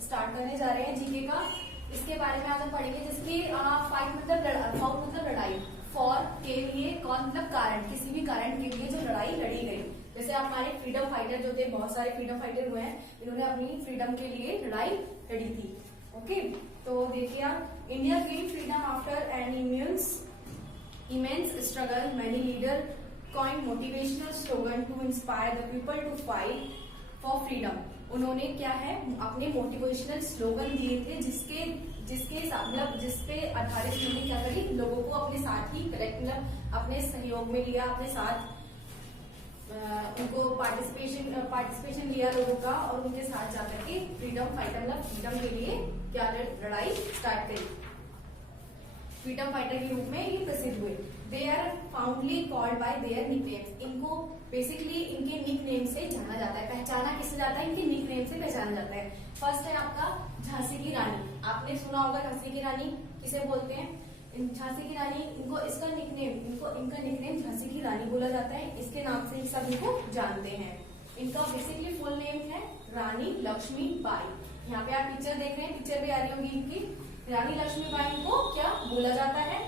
Start करने जा रहे हैं जीके का। इसके बारे में आज हम पढ़ेंगे, जिसकी फाइट मतलब फाउट मतलब लड़ाई, फॉर के लिए, कौन मतलब कारण, किसी भी कारण के लिए जो लड़ाई लड़ी गई। जैसे हमारे फ्रीडम फाइटर जो थे, बहुत सारे फ्रीडम फाइटर हुए हैं, इन्होंने अपनी फ्रीडम के लिए लड़ाई लड़ी थी। ओके, तो देखिए आप, India gain freedom after an immense struggle. Many leaders coined motivational slogan to inspire the people to fight for freedom. उन्होंने क्या है, अपने मोटिवेशनल स्लोगन दिए थे, जिसके मतलब जिसपे आधारित उन्होंने क्या करी, लोगों को अपने साथ ही कलेक्ट मतलब अपने सहयोग में लिया, अपने साथ उनको पार्टिसिपेशन लिया लोगों का, और उनके साथ जाकर के फ्रीडम फाइटर मतलब फ्रीडम के लिए क्या लड़ाई स्टार्ट करी। फ्रीडम फाइटर के रूप में ये प्रसिद्ध हुए। They are fondly called by their nicknames. इनको बेसिकली इनके निकनेम से जाना जाता है, पहचाना किससे जाता है, इनके निकनेम से पहचाना जाता है। फर्स्ट है आपका झांसी की रानी। आपने सुना होगा झांसी की रानी किसे बोलते हैं। झांसी की रानी, इनको इनका निकनेम झांसी की रानी बोला जाता है। इसके नाम से सब इनको जानते हैं। इनका बेसिकली फुल नेम है रानी लक्ष्मी बाई। यहाँ पे आप पिक्चर देख रहे हैं, पिक्चर भी आ रही होगी इनकी। रानी लक्ष्मीबाई को क्या बोला जाता है,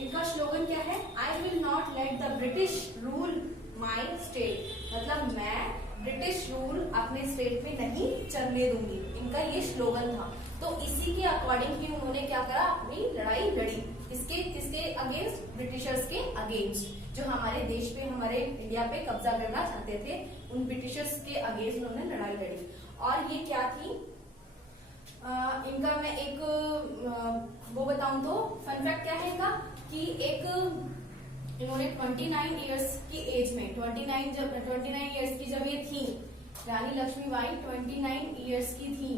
इनका स्लोगन क्या है, I will not let the British rule my state. मतलब मैं ब्रिटिश रूल अपने स्टेट में नहीं चलने दूंगी, इनका ये स्लोगन था। तो इसी के अकॉर्डिंग ही उन्होंने क्या करा, अपनी लड़ाई लड़ी। किसके अगेंस्ट, ब्रिटिशर्स के अगेंस्ट, जो हमारे देश पे, हमारे इंडिया पे कब्जा करना चाहते थे, उन ब्रिटिशर्स के अगेंस्ट उन्होंने लड़ाई लड़ी। और ये क्या थी, इनका मैं एक वो बताऊं तो फन फैक्ट क्या है इनका, कि एक इन्होंने 29 इयर्स की एज में, 29 इयर्स की जब ये थी, रानी लक्ष्मीबाई 29 इयर्स की थी,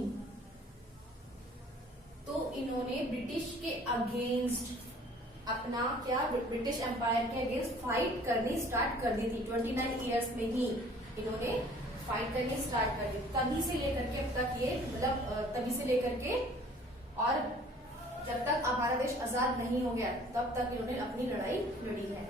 तो इन्होंने ब्रिटिश के अगेंस्ट अपना क्या, ब्रिटिश एम्पायर के अगेंस्ट फाइट करनी स्टार्ट कर दी थी। 29 इयर्स में ही इन्होंने फाइट करनी स्टार्ट कर दी। तभी से लेकर के अब तक ये मतलब तभी से लेकर के और जब तक हमारा देश आजाद नहीं हो गया तब तक इन्होंने अपनी लड़ाई लड़ी है।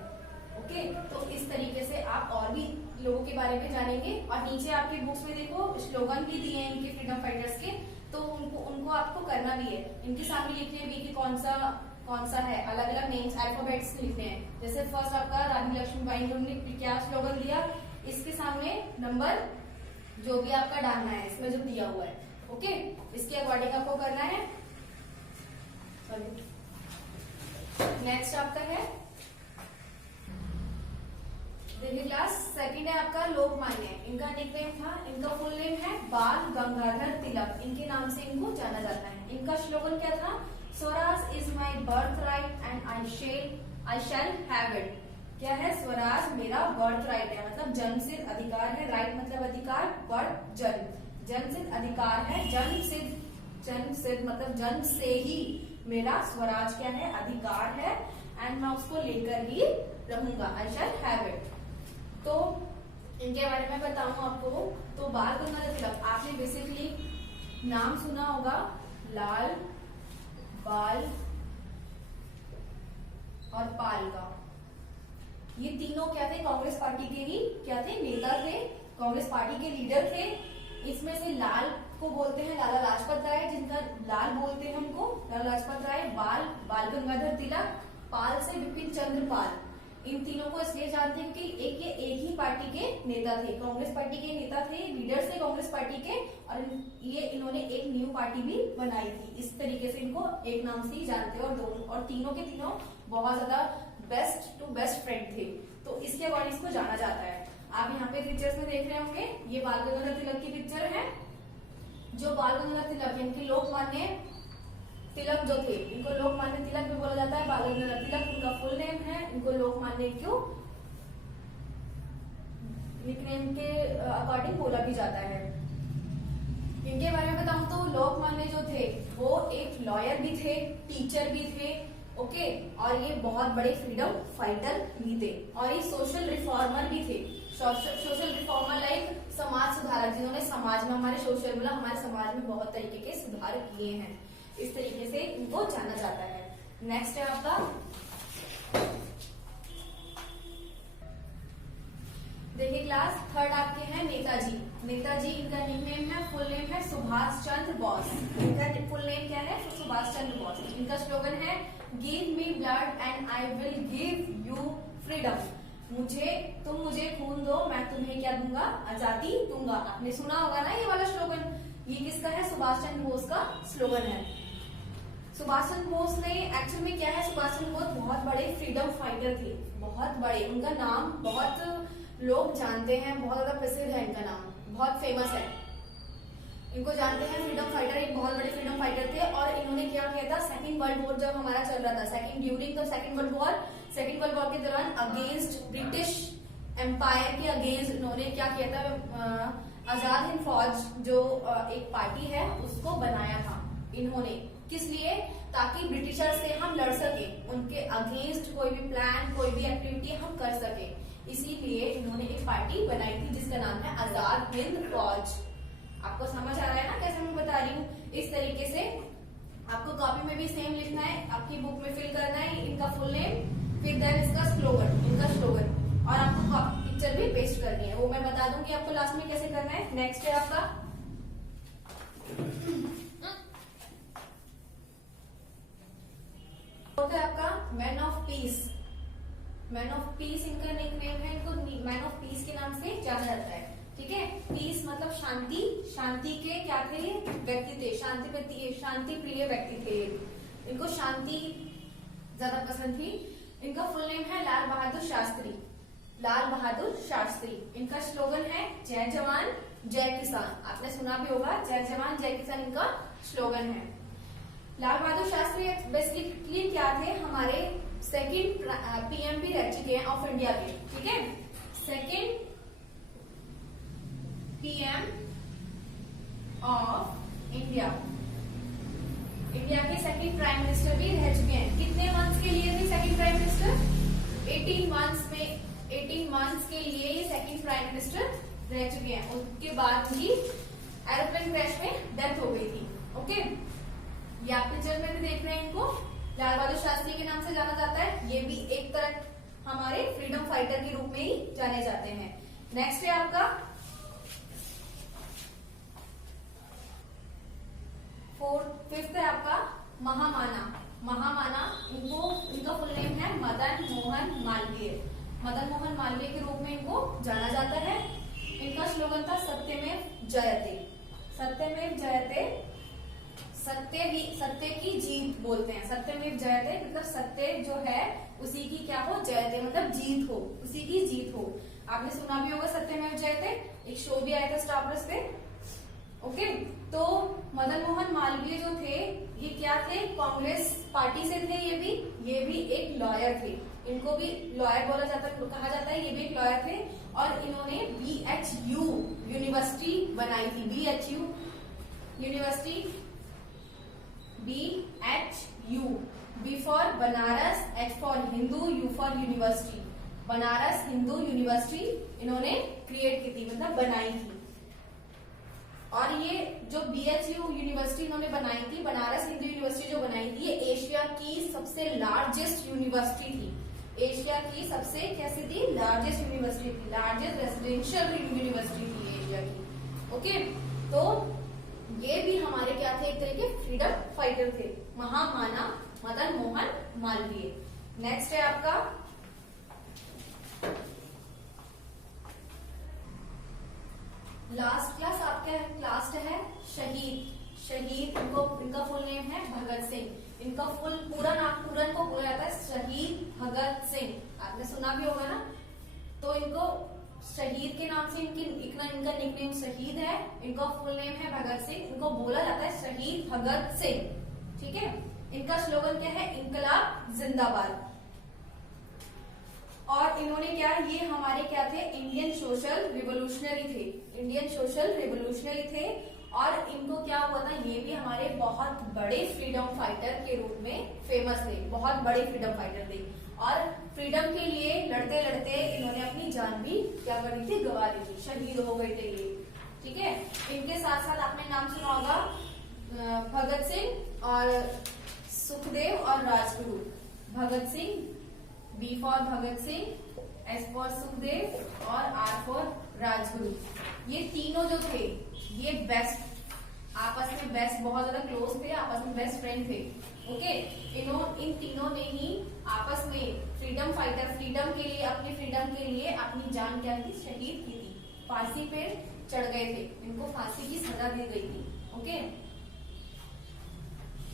ओके, तो इस तरीके से आप और भी लोगों के बारे में जानेंगे। और नीचे आपकी बुक्स में देखो स्लोगन भी दिए हैं इनके फ्रीडम फाइटर्स के, तो उनको आपको करना भी है। इनके सामने लिखने भी कि कौन सा है, अलग अलग नेम्स अल्फाबेट्स लिखने हैं। जैसे फर्स्ट आपका रानी लक्ष्मीबाई ने क्या स्लोगन दिया, इसके सामने नंबर जो भी आपका डालना है इसमें जो दिया हुआ है। ओके, इसके अकॉर्डिंग आपको करना है। नेक्स्ट आपका है दिल्ली क्लास सेकंड है आपका लोकमान्य। इनका निकनेम था, इनका फुल नेम है बाल गंगाधर तिलक। इनके नाम से इनको जाना जाता है। इनका स्लोगन क्या था, Swaraj is my birth right and I shall have it. क्या है, स्वराज मेरा बर्थ राइट है, मतलब जन्म सिद्ध अधिकार है। राइट मतलब अधिकार, बर्थ जन्म सिद्ध अधिकार है। जन्म सिद्ध मतलब जन्म से ही मेरा स्वराज क्या है, अधिकार है, एंड मैं उसको लेकर ही रहूंगा, आई शैल हैव इट। तो इनके बारे में बताऊं आपको, तो बाल गंगाधर तिलक, आपने बेसिकली नाम सुना होगा, लाल, बाल और पाल का। ये तीनों क्या थे, कांग्रेस पार्टी के ही क्या थे, नेता थे, कांग्रेस पार्टी के लीडर थे। इसमें से लाल को बोलते हैं लाला लाजपत राय, जिनका लाल बोलते हैं हमको, लाला लाजपत राय। बाल गंगाधर तिलक, पाल से विपिन चंद्र पाल। इन तीनों को इसलिए जानते हैं कि एक ही पार्टी के नेता थे, कांग्रेस पार्टी के नेता थे, लीडर थे कांग्रेस पार्टी के, और इन्होंने एक न्यू पार्टी भी बनाई थी। इस तरीके से इनको एक नाम से ही जानते हैं। और तीनों के तीनों बहुत ज्यादा बेस्ट टू बेस्ट फ्रेंड थे, तो इसके अकॉर्डिंग इसको जाना जाता है। आप यहाँ पे पिक्चर्स में देख रहे होंगे, ये बाल गंगाधर तिलक की पिक्चर है। जो बाल गंगाधर तिलक इनकी लोकमान्य तिलक जो थे, इनको लोकमान्य तिलक भी बोला जाता है। बाल गंगाधर तिलक इनका फुल नेम है। इनको लोकमान्य क्यों, निकनेम के अकॉर्डिंग बोला भी जाता है। इनके बारे में बताऊं तो लोकमान्य जो थे वो एक लॉयर भी थे, टीचर भी थे। ओके, और ये बहुत बड़े फ्रीडम फाइटर भी थे, और ये सोशल रिफॉर्मर भी थे। सोशल रिफॉर्मर लाइक समाज सुधारक, जिन्होंने समाज में हमारे समाज में बहुत तरीके के सुधार किए हैं। इस तरीके से इनको जाना जाता है। नेक्स्ट है आपका देखिए क्लास थर्ड आपके हैं नेताजी। नेताजी इनका निकनेम है, फुल नेम है सुभाष चंद्र बोस। इनका फुल नेम क्या है? सुभाष चंद्र बोस। इनका स्लोगन है give me blood and I will give you freedom. तुम मुझे खून दो, मैं तुम्हें क्या दूंगा? आजादी दूंगा। आपने सुना होगा ना ये वाला स्लोगन। ये किसका है? सुभाष चंद्र बोस का स्लोगन है। सुभाष चंद्र बोस ने एक्चुअल में क्या है, सुभाष चंद्र बोस बहुत बड़े फ्रीडम फाइटर थे, बहुत बड़े। उनका नाम बहुत लोग जानते हैं, बहुत ज्यादा प्रसिद्ध है इनका नाम, बहुत फेमस है। इनको जानते हैं फ्रीडम फाइटर, एक बहुत बड़े फ्रीडम फाइटर थे। और इन्होंने क्या किया था, सेकंड वर्ल्ड वॉर जब हमारा चल रहा था, during the second world war के दौरान अगेंस्ट ब्रिटिश एम्पायर के अगेंस्ट इन्होंने क्या किया था, आजाद हिंद फौज जो एक पार्टी है उसको बनाया था इन्होंने। किस लिए? ताकि ब्रिटिशर से हम लड़ सके, उनके अगेंस्ट कोई भी प्लान, कोई भी एक्टिविटी हम कर सके। इसीलिए इन्होंने एक पार्टी बनाई थी जिसका नाम है आजाद हिंद फौज। आपको समझ आ रहा है ना कैसे मैं बता रही हूँ? इस तरीके से आपको कॉपी में भी सेम लिखना है, आपकी बुक में फिल करना है इनका फुल नेम, फिर देन इसका स्लोगन, इनका स्लोगन, और आपको पिक्चर भी पेस्ट करनी है। वो मैं बता दूंगी आपको लास्ट में कैसे करना है। नेक्स्ट है आपका होता है आपका man of peace. Man of peace इनका निकनेम है, इनको मैन ऑफ पीस के नाम से जाना जाता है। ठीक है, पीस मतलब शांति, शांति के क्या थे? व्यक्ति थे, शांति प्रिय व्यक्ति थे। इनको शांति ज्यादा पसंद थी। इनका फुल नेम है लाल बहादुर शास्त्री। लाल बहादुर शास्त्री। इनका स्लोगन है जय जवान जय किसान। आपने सुना भी होगा, जय जवान जय किसान इनका स्लोगन है। लाल बहादुर शास्त्री बेसिकली क्या थे? हमारे सेकंड पीएम भी रह चुके हैं ऑफ इंडिया के। ठीक है, second PM of India, India के सेकंड प्राइम मिनिस्टर भी रह चुके हैं। कितने मंथ्स के लिए थे सेकंड प्राइम मिनिस्टर? 18 मंथ्स के लिए ये सेकंड प्राइम मिनिस्टर रह चुके हैं। उसके बाद ही एरोप्लेन क्रैश में डेथ हो गई थी। ओके, ये आप पिक्चर में भी देख रहे हैं। इनको लाल बहादुर शास्त्री के नाम से जाना जाता है। ये भी एक तरह हमारे फ्रीडम फाइटर के रूप में ही जाने जाते हैं। नेक्स्ट है आपका फिफ्थ है आपका महामाना। महामाना इनका फुल नेम है मदन मोहन मालवीय। मदन मोहन मालवीय के रूप में इनको जाना जाता है। इनका स्लोगन था सत्यमेव जयते। सत्यमेव जयते, सत्य की जीत बोलते हैं। सत्यमेव जयते मतलब सत्य जो है उसी की क्या हो? जयते मतलब जीत हो, उसी की जीत हो। आपने सुना भी होगा सत्यमेव जयते, एक शो भी आया था स्टार प्लस पे। ओके, तो मदन मोहन मालवीय जो थे ये क्या थे? कांग्रेस पार्टी से थे। ये भी एक लॉयर थे। इनको भी लॉयर बोला जाता है, कहा जाता है। ये भी एक लॉयर थे और इन्होंने BHU यूनिवर्सिटी बनाई थी। BHU university, BHU, B for Banaras, H for Hindu, U for university. Banaras Hindu university इन्होंने क्रिएट की थी, मतलब बनाई थी। और ये जो BHU यूनिवर्सिटी इन्होंने बनाई थी, बनारस हिंदू यूनिवर्सिटी जो बनाई थी, ये एशिया की सबसे लार्जेस्ट यूनिवर्सिटी थी। एशिया की सबसे कैसी थी? लार्जेस्ट यूनिवर्सिटी थी, लार्जेस्ट रेसिडेंशियल यूनिवर्सिटी थी एशिया की। ओके, तो ये भी हमारे क्या थे? एक तरह के फ्रीडम फाइटर थे, महामाना मदन मोहन मालवीय। नेक्स्ट है आपका लास्ट क्लास, आपका लास्ट है शहीद। शहीद इनका फुल नेम है भगत सिंह। इनका पूरा नाम को बोला जाता है शहीद भगत सिंह। आपने सुना भी होगा ना। तो इनको शहीद के नाम से इनका निकनेम शहीद है। इनका फुल नेम है भगत सिंह। इनको बोला जाता है शहीद भगत सिंह। ठीक है, इनका स्लोगन क्या है? इनकलाब जिंदाबाद। और इन्होंने क्या, ये हमारे क्या थे? इंडियन सोशल रिवोल्यूशनरी थे। इंडियन सोशल रिवोल्यूशनरी थे। और इनको क्या हुआ था? ये भी हमारे बहुत बड़े फ्रीडम फाइटर के रूप में फेमस थे, बहुत बड़े फ्रीडम फाइटर थे। और फ्रीडम के लिए लड़ते लड़ते इन्होंने अपनी जान भी क्या कर दी थी? गवा दी थी, शहीद हो गए थे ये। ठीक है, इनके साथ साथ आपने नाम सुना होगा भगत सिंह और सुखदेव और Rajguru. Bhagat Singh, B for Bhagat Singh, S for Sukhdev और आर फॉर राजगुरु। ये तीनों जो थे ये बेस्ट, आपस में बेस्ट, बहुत ज्यादा क्लोज थे, आपस में बेस्ट फ्रेंड थे। ओके, इन तीनों ने ही आपस में फ्रीडम फाइटर, फ्रीडम के लिए, अपनी फ्रीडम के लिए अपनी जान क्या की, शहीद की थी, फांसी पे चढ़ गए थे, इनको फांसी की सजा दी गई थी। ओके,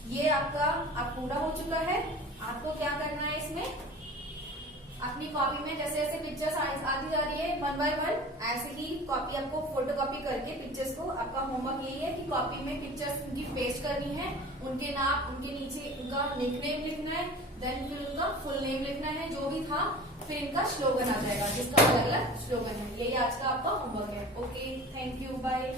ये आपका अब पूरा हो चुका है। आपको क्या करना है इसमें, अपनी कॉपी में जैसे जैसे पिक्चर्स आती जा रही है 1 बाय 1, ऐसे ही कॉपी आपको फोटो कॉपी करके पिक्चर्स को, आपका होमवर्क यही है कि कॉपी में पिक्चर्स उनकी पेस्ट करनी है, उनके नाम, उनके नीचे उनका निकनेम लिखना है, देन फिर उनका फुल नेम लिखना है जो भी था, फिर इनका स्लोगन आ जाएगा जिसका अलग अलग स्लोगन है। यही आज का आपका होमवर्क है। Okay, thank you, bye.